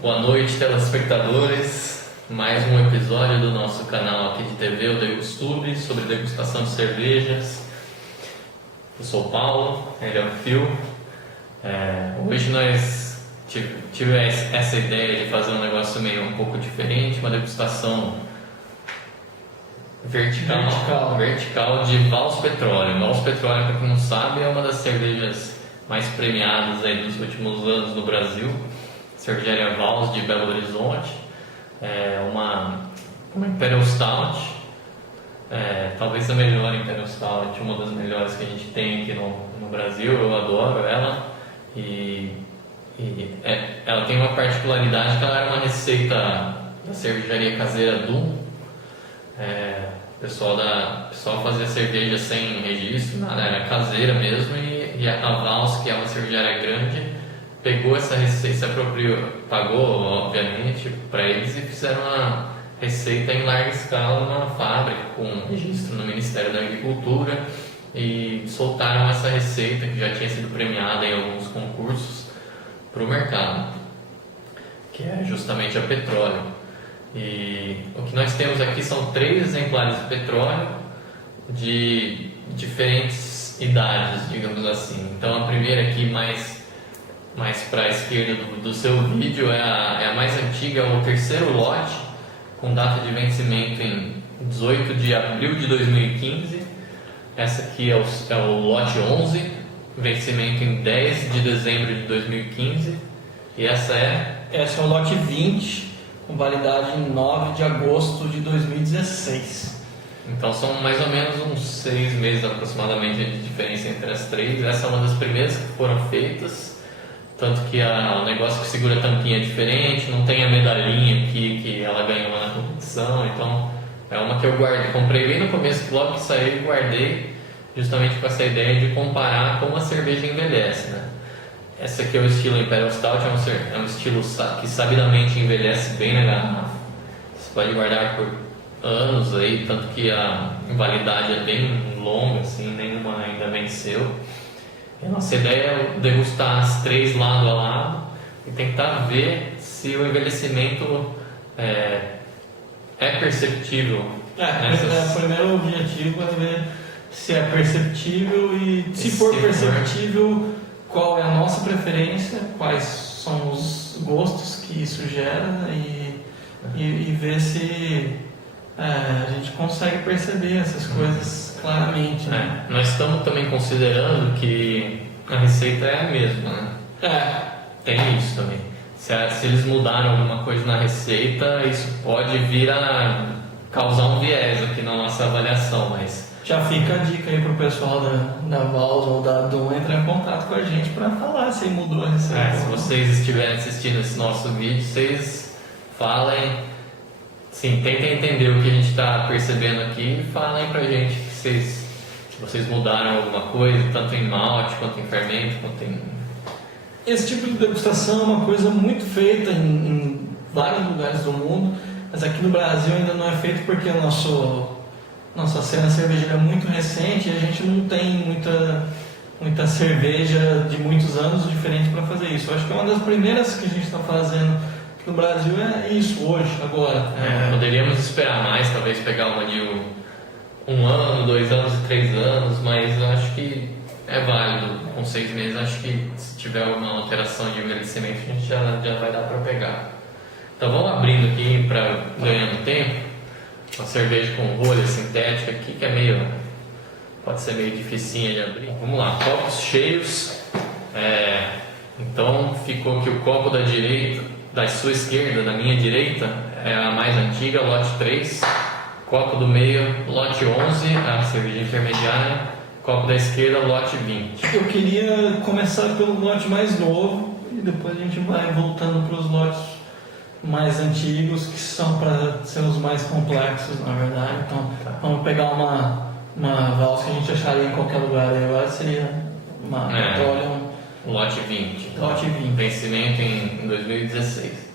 Boa noite, telespectadores. Mais um episódio do nosso canal aqui de TV, o Degustube, sobre degustação de cervejas. Eu sou o Paulo, ele é o Phil. Hoje nós tivemos essa ideia de fazer um negócio meio um pouco diferente, uma degustação vertical de Vals Petroleum. Vals Petroleum, para quem não sabe, é uma das cervejas mais premiadas aí dos últimos anos no Brasil. Cervejaria Vals de Belo Horizonte, uma Imperial Stout, talvez a melhor Imperial Stout, uma das melhores que a gente tem aqui no Brasil. Eu adoro ela e ela tem uma particularidade que ela era uma receita da cervejaria caseira Dum. O pessoal fazia cerveja sem registro, nada, era caseira mesmo, e a Vals, que é uma cervejaria grande, pegou essa receita, se apropriou, pagou obviamente para eles e fizeram uma receita em larga escala numa fábrica com registro no Ministério da Agricultura e soltaram essa receita que já tinha sido premiada em alguns concursos para o mercado, que é justamente a petróleo. E o que nós temos aqui são 3 exemplares de petróleo de diferentes idades, digamos assim. Então a primeira aqui mais para a esquerda do seu vídeo é a mais antiga, o terceiro lote, com data de vencimento em 18 de abril de 2015. Essa aqui é o lote 11, vencimento em 10 de dezembro de 2015. E essa é o lote 20, com validade em 9 de agosto de 2016. Então são mais ou menos uns 6 meses aproximadamente de diferença entre as 3. Essa é uma das primeiras que foram feitas. Tanto que o negócio que segura a tampinha é diferente, não tem a medalhinha aqui que ela ganhou na competição. Então é uma que eu guardei, comprei bem no começo, logo que saiu, guardei justamente com essa ideia de comparar como a cerveja envelhece, né? Essa aqui é o estilo Imperial Stout, é um estilo que sabidamente envelhece bem na garrafa. Você pode guardar por anos aí, tanto que a validade é bem longa, assim, nenhuma ainda venceu. A nossa ideia é degustar as 3 lado a lado e tentar ver se o envelhecimento é perceptível. O primeiro objetivo é ver se é perceptível e, se for perceptível, qual é a nossa preferência, quais são os gostos que isso gera e ver se a gente consegue perceber essas coisas claramente, né? Nós estamos também considerando que a receita é a mesma, né? Tem isso também. Se eles mudaram alguma coisa na receita, isso pode vir a causar um viés aqui na nossa avaliação, mas já fica a dica aí pro pessoal da Vals ou da Dum entrar em contato com a gente para falar se mudou a receita. Se vocês estiverem assistindo esse nosso vídeo, vocês falem, sim, tentem entender o que a gente está percebendo aqui e falem pra gente se vocês mudaram alguma coisa, tanto em malte, quanto em fermento, quanto em... Esse tipo de degustação é uma coisa muito feita em vários lugares do mundo, mas aqui no Brasil ainda não é feito porque a nossa cena cervejeira é muito recente e a gente não tem muita cerveja de muitos anos diferente para fazer isso. Eu acho que é uma das primeiras que a gente está fazendo aqui no Brasil é isso, hoje, agora. Poderíamos esperar mais, talvez pegar uma de 1 ano, 2 anos e 3 anos, mas eu acho que é válido. Com 6 meses, acho que se tiver uma alteração de envelhecimento, a gente já vai dar para pegar. Então vamos abrindo aqui para ganhando tempo. Uma cerveja com rolha sintética aqui que pode ser meio dificinha de abrir. Vamos lá, copos cheios. Então ficou aqui o copo da direita, da sua esquerda, da minha direita, é a mais antiga, lote 3. Copo do meio, lote 11, a cerveja intermediária. Copo da esquerda, lote 20. Eu queria começar pelo lote mais novo e depois a gente vai voltando para os lotes mais antigos, que são para ser os mais complexos, na verdade. Então, vamos pegar uma Vals que a gente acharia em qualquer lugar. Agora seria uma Petroleum. Lote 20. Lote 20. Vencimento em 2016.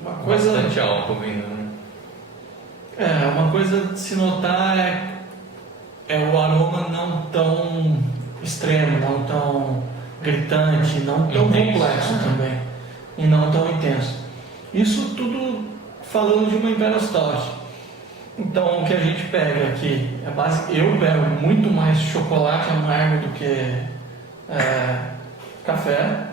Uma coisa... Bastante álcool vindo, né? Uma coisa de se notar é o aroma não tão extremo, não tão gritante, não tão Intenso. complexo também, e não tão intenso. Isso tudo falando de uma Imperial Stout. Então o que a gente pega aqui é eu pego muito mais chocolate amargo do que café.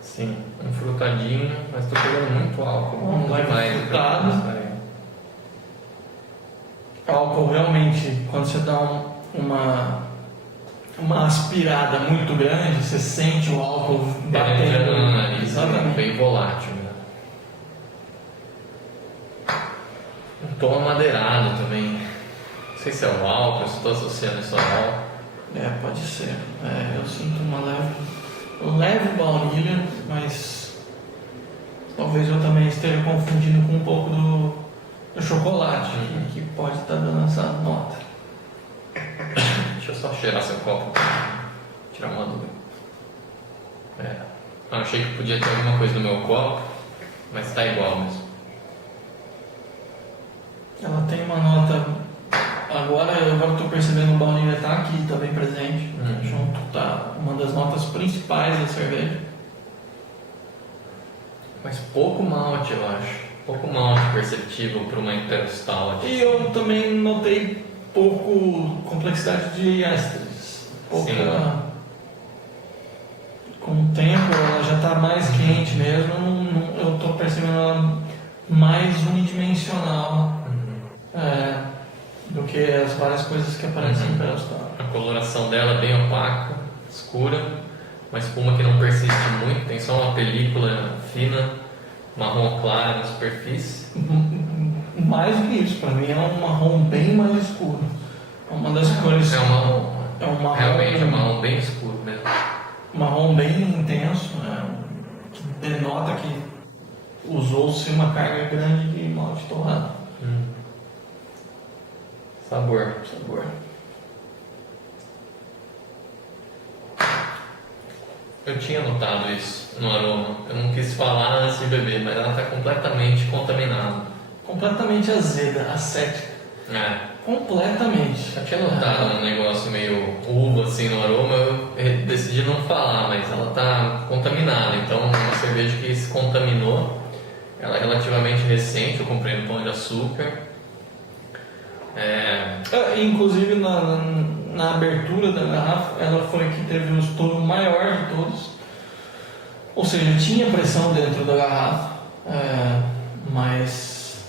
Sim, um frutadinho, mas tô pegando muito álcool. Leve demais, frutado. né? Álcool realmente, quando você dá uma aspirada muito grande, você sente o álcool batendo Entrando no nariz, Exatamente. bem volátil. Né? Um tom amadeirado também. Não sei se é o álcool, eu estou associando isso ao álcool. Pode ser. Eu sinto uma leve baunilha, mas talvez eu também esteja confundindo com um pouco do chocolate, que pode estar dando essa nota. Deixa eu só cheirar seu copo pra tirar uma dúvida. Eu achei que podia ter alguma coisa no meu copo, mas tá igual mesmo. Ela tem uma nota. Agora eu estou percebendo o baunilha tá aqui, tá bem presente. Junto, tá uma das notas principais da cerveja. Mas pouco malte, eu acho. Pouco malte perceptível para uma Imperial Stout. E eu também notei pouco complexidade de ésteres. Sim. Com o tempo ela já está mais quente mesmo. Eu estou percebendo ela mais unidimensional do que as várias coisas que aparecem em Imperial Stout. A coloração dela é bem opaca, escura, uma espuma que não persiste muito, tem só uma película fina, marrom clara na superfície. Mais do que isso, para mim é um marrom bem mais escuro. É uma das cores. É um marrom. Realmente é um marrom, marrom bem escuro mesmo. marrom bem intenso, que denota que usou-se uma carga grande de malte torrado. Sabor. Eu tinha notado isso no aroma. Eu não quis falar antes de beber, mas ela está completamente contaminada. Completamente azeda, acética. Completamente. Eu tinha notado um negócio meio uva assim no aroma, eu decidi não falar, mas ela está contaminada. Então, uma cerveja que se contaminou, ela é relativamente recente, eu comprei no Pão de Açúcar. Inclusive na abertura da garrafa, ela foi que teve o estouro maior de todos. Ou seja, tinha pressão dentro da garrafa, mas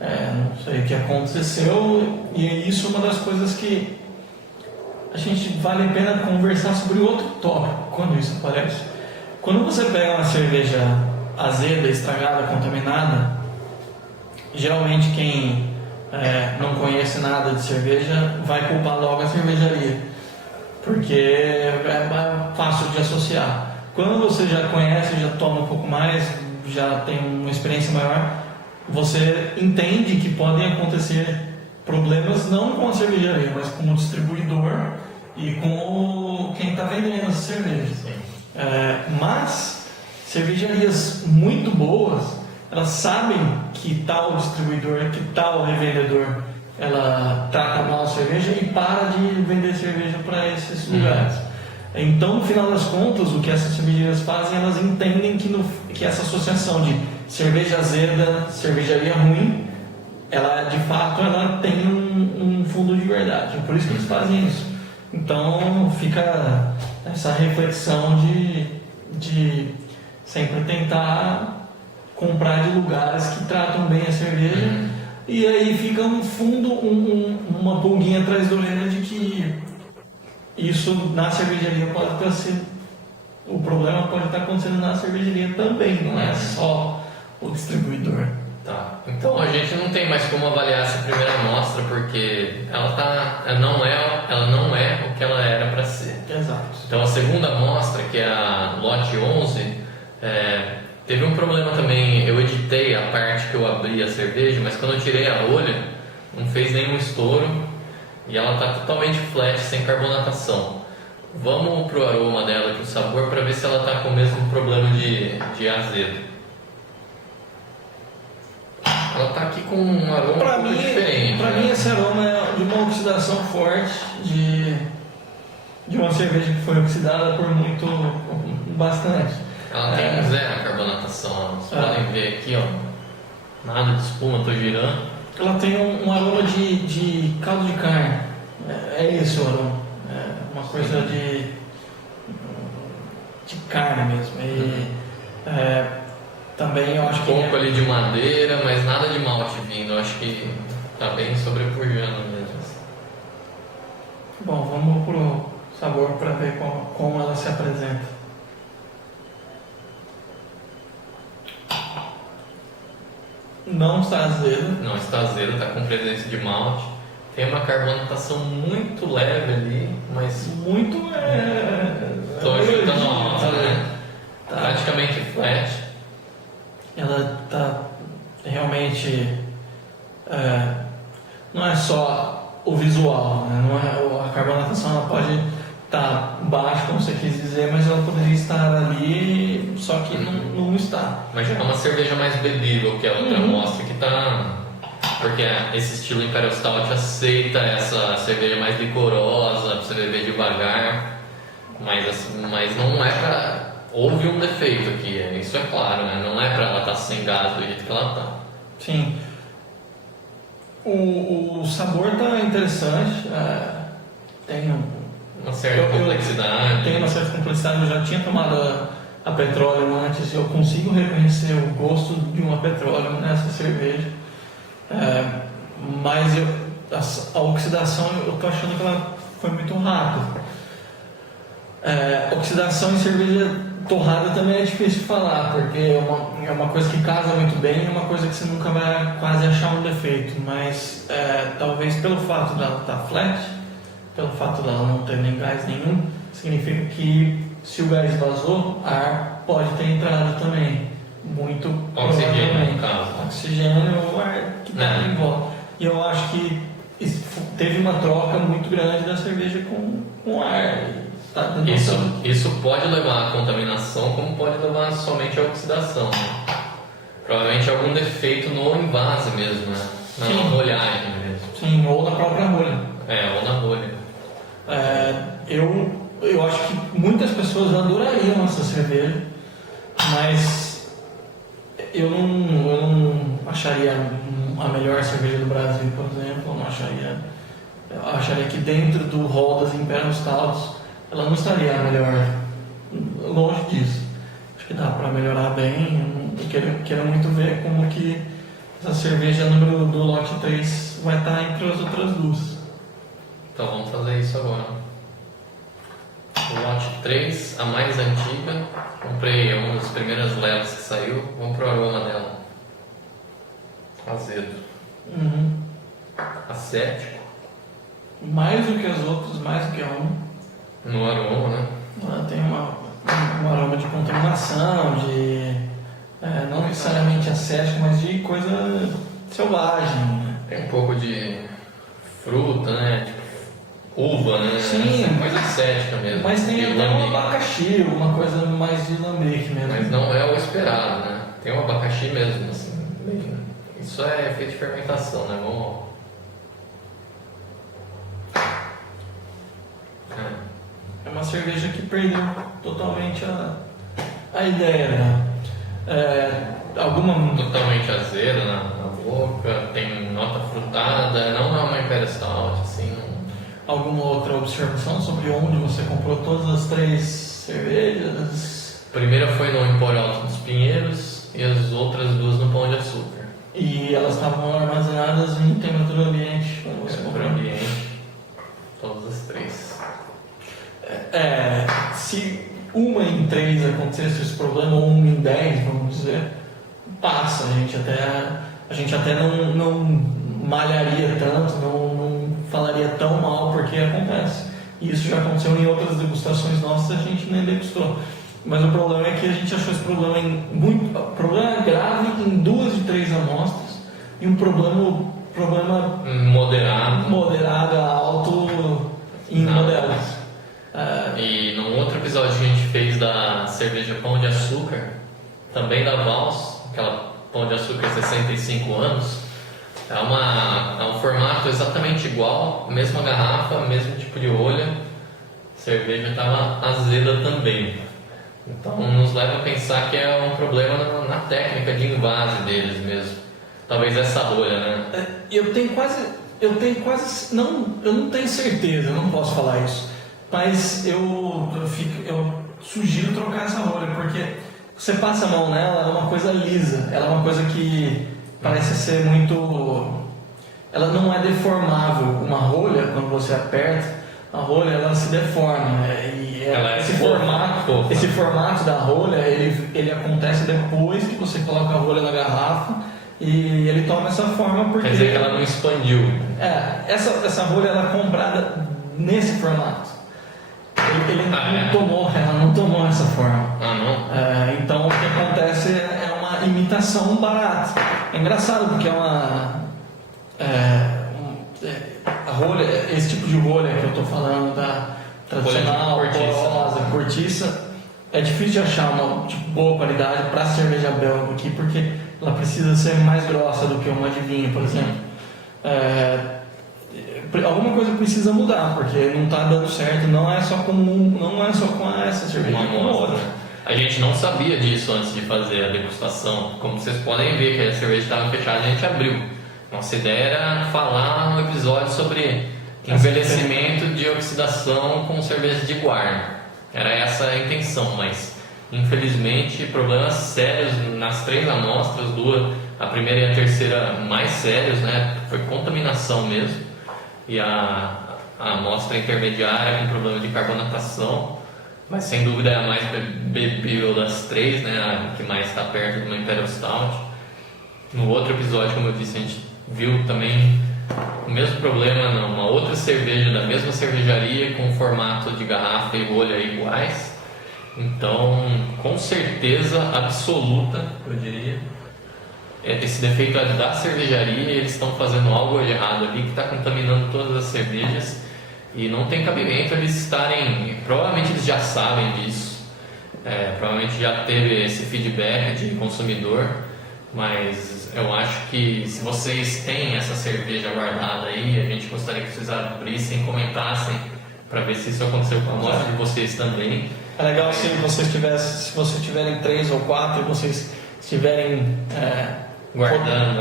não sei o que aconteceu. E isso é uma das coisas que a gente vale a pena conversar sobre outro tópico quando isso aparece. Quando você pega uma cerveja azeda, estragada, contaminada, geralmente quem não conhece nada de cerveja vai culpar logo a cervejaria, porque é fácil de associar. Quando você já conhece, já toma um pouco mais, já tem uma experiência maior, você entende que podem acontecer problemas não com a cervejaria, mas com o distribuidor e com quem está vendendo essa cerveja. Mas cervejarias muito boas, elas sabem que tal distribuidor, que tal revendedor, ela trata mal a cerveja e para de vender cerveja para esses lugares. Então, no final das contas, o que essas cervejarias fazem, elas entendem que essa associação de cerveja azeda, cervejaria ruim, ela de fato ela tem um fundo de verdade. Por isso que eles fazem isso. Então, fica essa reflexão de sempre tentar comprar de lugares que tratam bem a cerveja, e aí fica um fundo, uma pulguinha atrás da orelha de que isso na cervejaria pode estar sendo, o problema pode estar acontecendo na cervejaria também, não é só o distribuidor. Tá. Então a gente não tem mais como avaliar essa primeira amostra, porque ela não é o que ela era para ser. Exato. Então a segunda amostra, que é a lote 11, teve um problema também. Eu editei a parte que eu abri a cerveja, mas quando eu tirei a rolha, não fez nenhum estouro e ela está totalmente flat, sem carbonatação. Vamos pro aroma dela, pro sabor, para ver se ela está com o mesmo problema de azedo. Ela está aqui com um aroma um pouco diferente. Para mim esse aroma é de uma oxidação forte de uma cerveja que foi oxidada por bastante. Ela tem zero carbonatação, ó. Vocês podem ver aqui, ó. Nada de espuma, tô girando. Ela tem um aroma de caldo de carne. É esse o aroma. É uma coisa de carne mesmo. E também eu acho que. Um pouco ali de madeira, mas nada de malte vindo. Eu acho que tá bem sobrepujando mesmo. Bom, vamos pro sabor para ver como ela se apresenta. Não está azedo. Não está azedo, está com presença de malte. Tem uma carbonatação muito leve ali, mas. Muito Estou ajudando alta, né? Tá. Praticamente flat. Ela está realmente. Não é só o visual, né? Não é, a carbonatação ela pode estar baixa, como você quis dizer, mas ela poderia estar ali, só que não está. Mas já é uma cerveja mais bebível que a outra mostra que tá. Porque esse estilo Imperial Stout aceita essa cerveja mais licorosa, pra você beber devagar, mas não é pra. Houve um defeito aqui, isso é claro, né? Não é pra ela estar sem gás do jeito que ela tá. Sim. O sabor tá interessante, tem uma certa complexidade. Tem uma certa complexidade, eu já tinha tomado a petróleo antes, eu consigo reconhecer o gosto de uma petróleo nessa cerveja. Mas a oxidação eu tô achando que ela foi muito rápida. Oxidação em cerveja torrada também é difícil de falar, porque é uma coisa que casa muito bem e é uma coisa que você nunca vai quase achar um defeito, mas talvez pelo fato dela estar flat, pelo fato dela não ter nem gás nenhum, significa que se o gás vazou, ar pode ter entrado também. Muito oxigênio, no caso. Oxigênio ou ar que está em volta. E eu acho que teve uma troca muito grande da cerveja com ar. Tá isso pode levar à contaminação, como pode levar somente à oxidação. Né? Provavelmente algum defeito no envase mesmo, né? Na rolhagem mesmo. Sim, ou na própria rolha. Ou na rolha. Eu acho que muitas pessoas adorariam essa cerveja, mas eu não acharia a melhor cerveja do Brasil, por exemplo. Eu acharia que dentro do hall das Imperial Stouts ela não estaria a melhor, longe disso. Acho que dá para melhorar bem. Eu quero muito ver como que essa cerveja número do lote 3 vai estar entre as outras duas. Então vamos fazer isso agora. O lote 3, a mais antiga, comprei uma das primeiras levas que saiu, vamos pro aroma dela. Azedo. Acético. Mais do que as outras, mais do que a uma. No aroma, né? Ela tem um aroma de contaminação, não necessariamente acético, mas de coisa selvagem. Tem um pouco de fruta, né? Tipo uva, né? Sim. Coisa acética mesmo. Mas tem até um abacaxi, alguma coisa mais de lambique mesmo. Mas não é o esperado, né? Tem um abacaxi mesmo, assim. Isso é efeito de fermentação, né? Vamos... É uma cerveja que perdeu totalmente a ideia, né? Totalmente azeda na boca, tem nota frutada, não é uma Imperial Stout, assim. Alguma outra observação sobre onde você comprou todas as 3 cervejas? A primeira foi no Empório Alto dos Pinheiros e as outras 2 no Pão de Açúcar. E elas estavam armazenadas em temperatura ambiente quando você comprou? Temperatura ambiente, todas as 3. Se uma em 3 acontecesse esse problema, ou uma em 10, vamos dizer, passa. A gente até não malharia tanto, não falaria tão mal porque acontece. E isso já aconteceu em outras degustações nossas, a gente nem degustou. Mas o problema é que a gente achou esse problema problema grave em 2 de 3 amostras e um problema moderado a alto em modelos. E num outro episódio que a gente fez da cerveja Pão de Açúcar, também da Vals, aquela Pão de Açúcar 65 anos, É um formato exatamente igual, mesma garrafa, mesmo tipo de rolha. A cerveja estava azeda também. Então nos leva a pensar que é um problema na técnica de invase deles mesmo. Talvez essa rolha, né? Eu tenho quase, não, eu não tenho certeza, eu não posso falar isso. Mas eu sugiro trocar essa rolha, porque você passa a mão nela, ela é uma coisa lisa, ela é uma coisa que parece ser muito... Ela não é deformável. Uma rolha, quando você aperta, a rolha ela se deforma. Esse formato da rolha, ele acontece depois que você coloca a rolha na garrafa e ele toma essa forma porque... Quer dizer que ela não expandiu. Essa rolha ela é comprada nesse formato. Ela não tomou essa forma. Não? Então o que acontece é uma imitação barata. É engraçado porque a rolha, esse tipo de rolha que eu estou falando, da tradicional, porosa, cortiça, é difícil de achar uma de boa qualidade para cerveja belga aqui, porque ela precisa ser mais grossa do que uma de vinho, por exemplo. Alguma coisa precisa mudar, porque não está dando certo, não é só com essa cerveja, com outra. A gente não sabia disso antes de fazer a degustação. Como vocês podem ver, que a cerveja estava fechada, a gente abriu. Nossa ideia era falar um episódio sobre envelhecimento de oxidação com cerveja de guarda. Era essa a intenção, mas infelizmente problemas sérios nas 3 amostras, a primeira e a terceira mais sérios, né? Foi contaminação mesmo. E a amostra intermediária com problema de carbonatação, mas sem dúvida é a mais bebível das 3, né? A que mais está perto de uma Imperial Stout. No outro episódio, como eu disse, a gente viu também o mesmo problema numa outra cerveja da mesma cervejaria com formato de garrafa e rolha iguais. Então, com certeza absoluta, eu diria, esse defeito é da cervejaria, eles estão fazendo algo errado ali que está contaminando todas as cervejas e não tem cabimento eles estarem... Provavelmente eles já sabem disso, provavelmente já teve esse feedback de consumidor, mas eu acho que se vocês têm essa cerveja guardada aí, a gente gostaria que vocês abrissem, comentassem para ver se isso aconteceu com a amostra de vocês também. É legal se vocês tiverem 3 ou 4 e vocês estiverem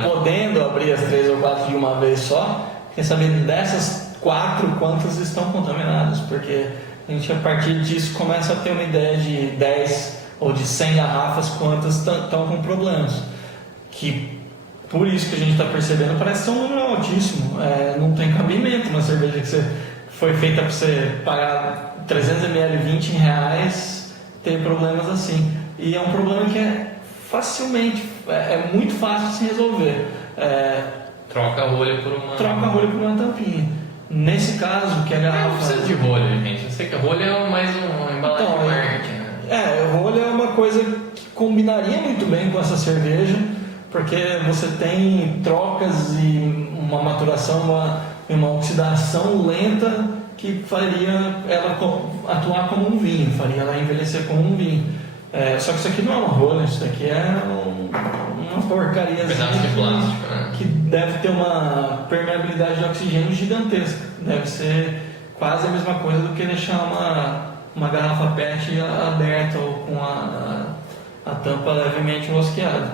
podendo abrir as 3 ou 4 de uma vez só, quer saber dessas 4 quantas estão contaminadas, porque a gente a partir disso começa a ter uma ideia de 10 ou de 100 garrafas quantas estão com problemas, que por isso que a gente está percebendo parece ser um número altíssimo. Não tem cabimento uma cerveja que foi feita para você pagar 300 ml R$20 ter problemas assim, e é um problema que é muito fácil de se resolver. Troca a rolha por uma tampinha. Nesse caso, que a garrafa... Não precisa de rolha, gente. Eu sei que a rolha é mais uma embalagem de marketing, né? Rolha é uma coisa que combinaria muito bem com essa cerveja, porque você tem trocas e uma maturação, uma oxidação lenta que faria ela atuar como um vinho, faria ela envelhecer como um vinho. Só que isso aqui não é uma rolha, isso daqui é uma porcaria de plástico, né? Que deve ter uma permeabilidade de oxigênio gigantesca. Deve ser quase a mesma coisa do que deixar uma garrafa PET aberta ou com a tampa levemente rosqueada.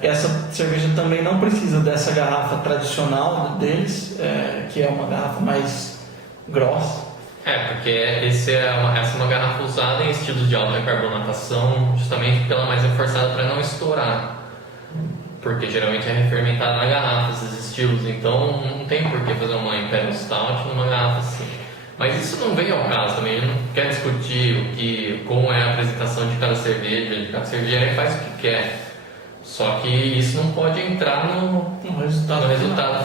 Essa cerveja também não precisa dessa garrafa tradicional deles, que é uma garrafa mais grossa. Porque essa é uma garrafa usada em estilos de alta carbonatação, justamente porque ela é mais reforçada para não estourar. Porque geralmente é refermentada na garrafa esses estilos, então não tem por que fazer uma Imperial Stout numa garrafa assim. Mas isso não vem ao caso também, a gente não quer discutir como é a apresentação de cada cerveja faz o que quer. Só que isso não pode entrar no resultado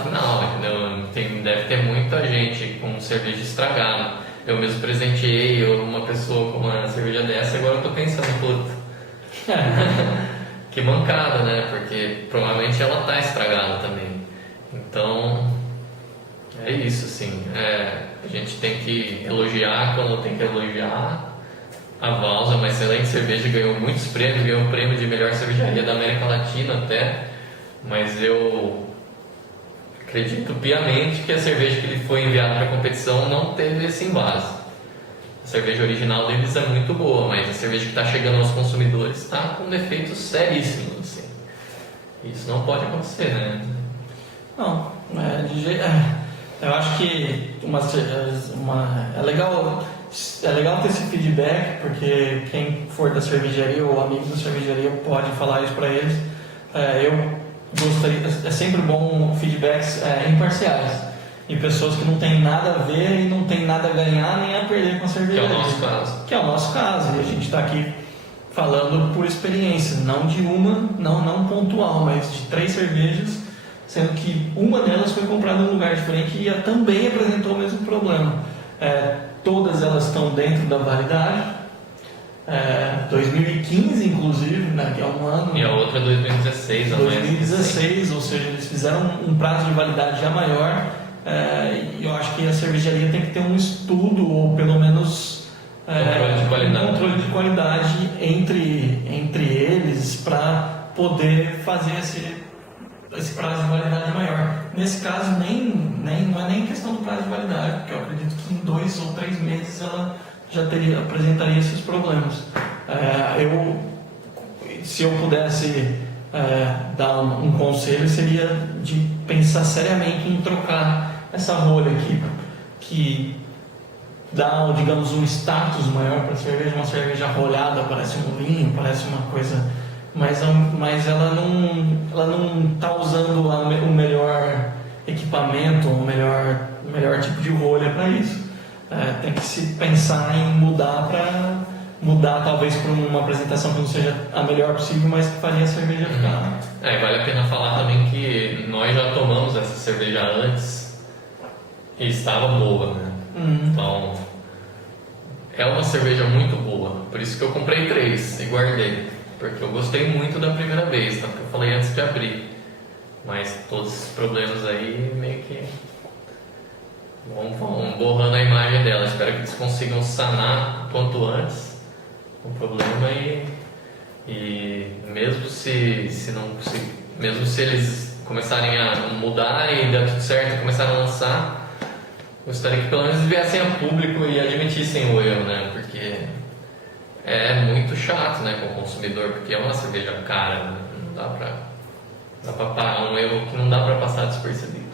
final, entendeu? Deve ter muita gente com cerveja estragada. Eu mesmo presenteei uma pessoa com uma cerveja dessa, agora eu tô pensando, puta, que mancada, né? Porque provavelmente ela tá estragada também. Então, é isso, assim. A gente tem que elogiar quando tem que elogiar. A Vals é uma excelente cerveja, ganhou muitos prêmios, ganhou o prêmio de melhor cervejaria da América Latina até, mas eu acredito piamente que a cerveja que ele foi enviado para a competição não teve esse envase. A cerveja original deles é muito boa, mas a cerveja que está chegando aos consumidores está com defeitos seríssimos. Assim. Isso não pode acontecer, né? Não, eu acho que é legal ter esse feedback, porque quem for da cervejaria ou amigo da cervejaria pode falar isso para eles. Eu gostaria, é sempre bom feedbacks imparciais, em pessoas que não tem nada a ver e não tem nada a ganhar nem a perder com a cervejaria. Que é o nosso caso. Que é o nosso caso, e a gente está aqui falando por experiência, não de uma, não pontual, mas de 3 cervejas, sendo que uma delas foi comprada em um lugar diferente e também apresentou o mesmo problema. Todas elas estão dentro da validade, 2015 inclusive, né, que é um ano. E a outra é 2016, 2016, ou seja, eles fizeram um prazo de validade já maior. E eu acho que a cervejaria tem que ter um estudo, ou pelo menos um controle de qualidade entre eles, para poder fazer esse prazo de validade maior. Nesse caso, não é nem questão do prazo de validade, porque eu acredito que em 2 ou 3 meses ela já apresentaria esses problemas. Se eu pudesse dar um conselho, seria de pensar seriamente em trocar essa rolha aqui, que dá, digamos, um status maior para a cerveja. Uma cerveja rolhada parece um vinho, parece uma coisa, mas ela não está usando o melhor equipamento, o melhor tipo de rolha para isso. Tem que se pensar em mudar talvez para uma apresentação que não seja a melhor possível, mas que faria a cerveja ficar. Vale a pena falar também que nós já tomamos essa cerveja antes e estava boa, né? Então, é uma cerveja muito boa, por isso que eu comprei 3 e guardei, porque eu gostei muito da primeira vez, tanto que eu falei antes de abrir, mas todos esses problemas aí meio que vão borrando a imagem dela. Espero que eles consigam sanar o quanto antes o problema e mesmo se eles começarem a mudar e der tudo certo e começarem a lançar, gostaria que pelo menos viessem a público e admitissem o erro, né? Porque é muito chato, né, com o consumidor, porque é uma cerveja cara, né? Não dá pra parar um erro que não dá pra passar despercebido.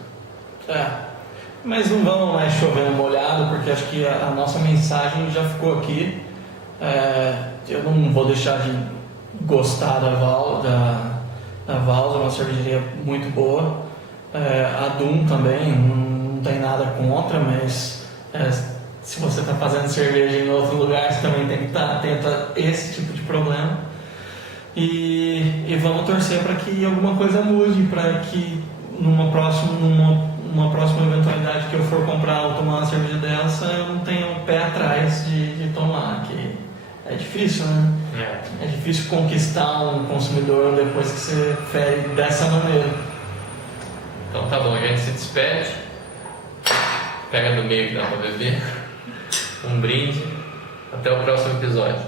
Mas não vamos mais chover no molhado, porque acho que a nossa mensagem já ficou aqui. Eu não vou deixar de gostar da Vals, é uma cervejaria muito boa. A Dum também, não tem nada contra, mas se você está fazendo cerveja em outro lugar, você também tem que estar atento a esse tipo de problema. E vamos torcer para que alguma coisa mude, para que numa próxima eventualidade que eu for comprar ou tomar uma cerveja dessa, eu não tenha um pé atrás de tomar, que é difícil, né? É difícil conquistar um consumidor depois que você fere dessa maneira. Então tá bom, a gente se despede, pega do meio que dá pra beber, um brinde, até o próximo episódio.